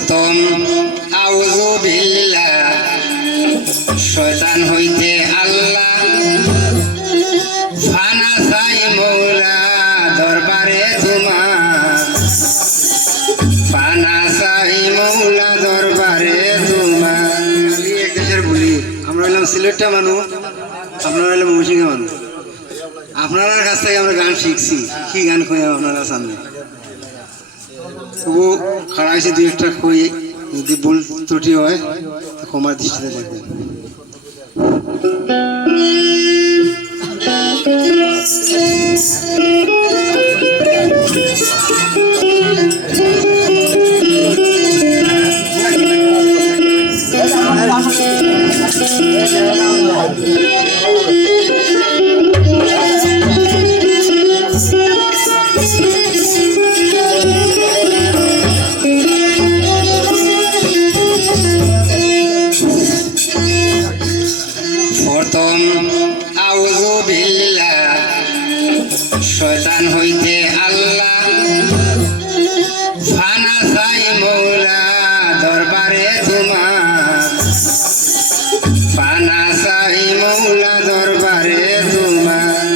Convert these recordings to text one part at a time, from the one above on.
প্রথম। আউযু বিল্লাহ। শয়তান হইতে আল্লাহ। ফানা সাই মৌলা দরবারে তোমার ফানা সাই মৌলা দরবারে দেশের বলি আমরা হলাম সিলেটটা মানুষ, আপনারা হলাম মৌসিকা মানুষ। আপনার কাছ থেকে আমরা গান শিখছি। কি গান কই আপনারা সামনে তবু খাড়াইছে দু একটা কই যদি ভুল ত্রুটি হয় ক্ষমার দৃষ্টিতে দেখবেন। প্রথম শয়তান হইতে আল্লাহ। ফানা সাই মৌলা দরবারে তোমার ফানা সাই মৌলা দরবারে তোমার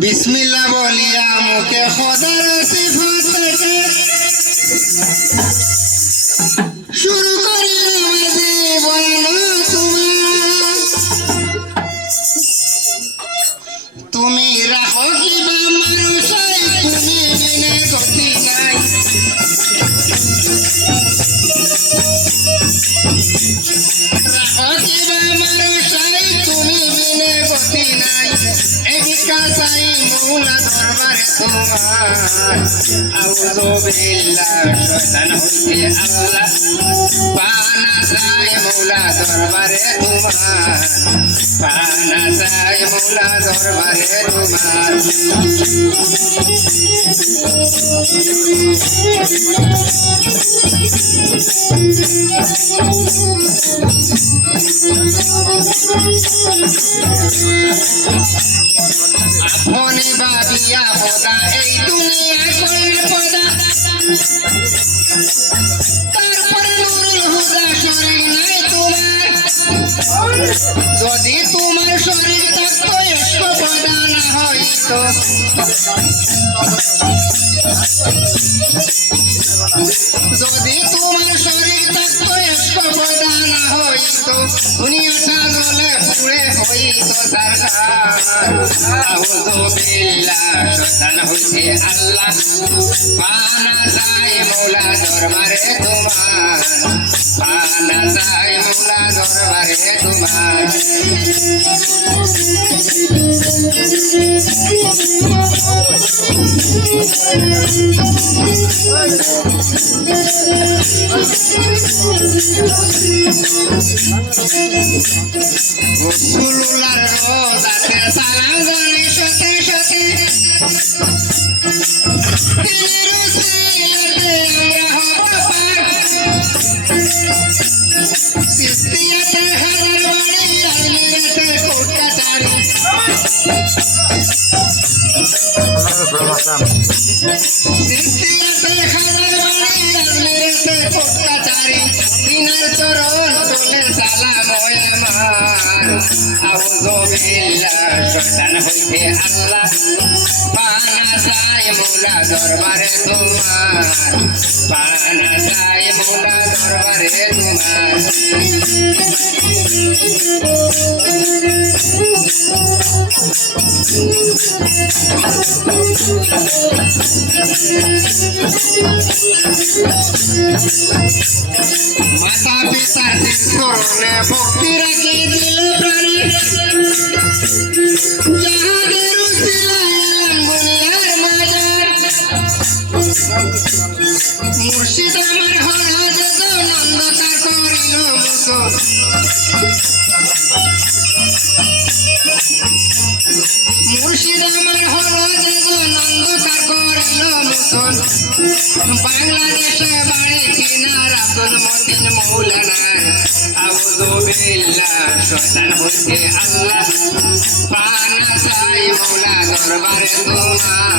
বিসমিল্লাহ বলিয়া মুখে খোদার সিফত শুরু করিলাম তোমার তুমি রাখো দরবারে তোমার আউযু বিল্লাহ শয়তান হইতে আল্লাহ পানা চাই মৌলা দরবারে তোমার পানা চাই মৌলা দরবারে তোমার আপনি ভাবিয়া বোদা যদি তোমার শরীর থাকতো একশো পদা না হইতো। যদি তোমার শরীর থাকতো একশো পদা না হইতো পুড়ে হইতো সারকার আউযু বিল্লাহ শয়তান হইতে আল্লাহ পানা চাই মৌলা দরবারে তোমার পানা চাই মৌলা দরবারে তোমার রসুল্লাহর রোজাতে সালাম জানাই সতে সতে সিস্তিয়াতে হাজার কোট কাটারি তিনার চরণ বলে সালাম শয়তান হইতে আল্লাহ পানা চাই মোলা দরবারে তোমার। পানা চাই মোলা দরবারে তোমার। মাতা পিতা শিশুরনে ভক্তি রাখি দিল প্রাণে করিল মুসল বাংলাদেশে বাড়ি কিনার আব্দুল মতিন মৌলানার শয়তান হইতে আল্লাহ পানা চাই মৌলা দরবারে তোমার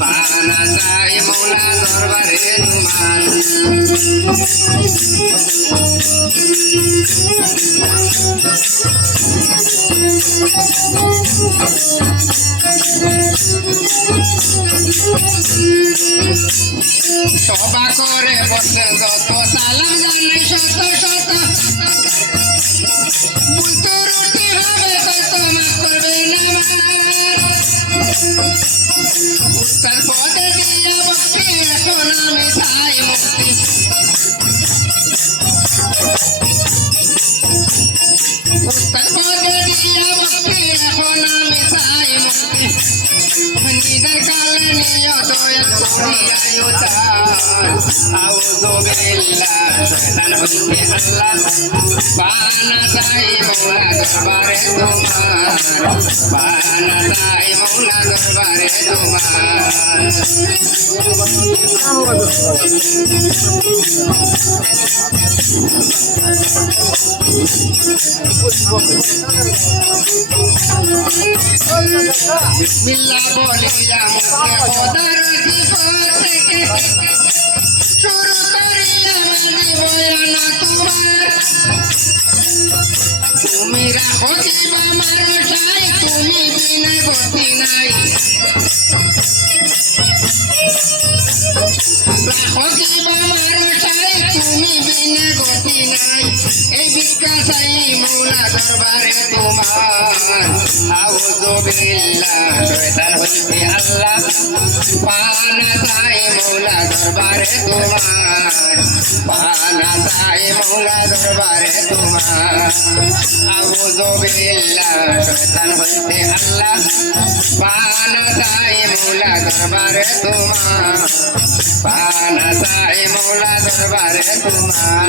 পানা চাই মৌলা দরবারে তোমার সভা করে বসলেন যত সালাম জানাই শত শত বুঝতো রুটি হবে কত মাফ করবে না উত্তর পদে করিয়ায় আউযু বিল্লাহ শয়তান হইতে আল্লাহ পানা চাই মৌলা দরবারে তোমার পানা চাই মৌলা দরবারে তোমার বিসমিল্লাহ বলিয়া মুখে তুমি রাখো কিবা মারসাই তুমি বিনা গতি নাই এই চাই মৌলা দরবারে তোমার আউযু বিল্লাহ শয়তান হইতে আল্লাহ তোমার পানা চাই মৌলা দরবারে তোমার আউযু বিল্লাহ শয়তান হইতে আল্লাহ পানা চাই মৌলা দরবারে তোমার পানা চাই মৌলা দরবারে তোমার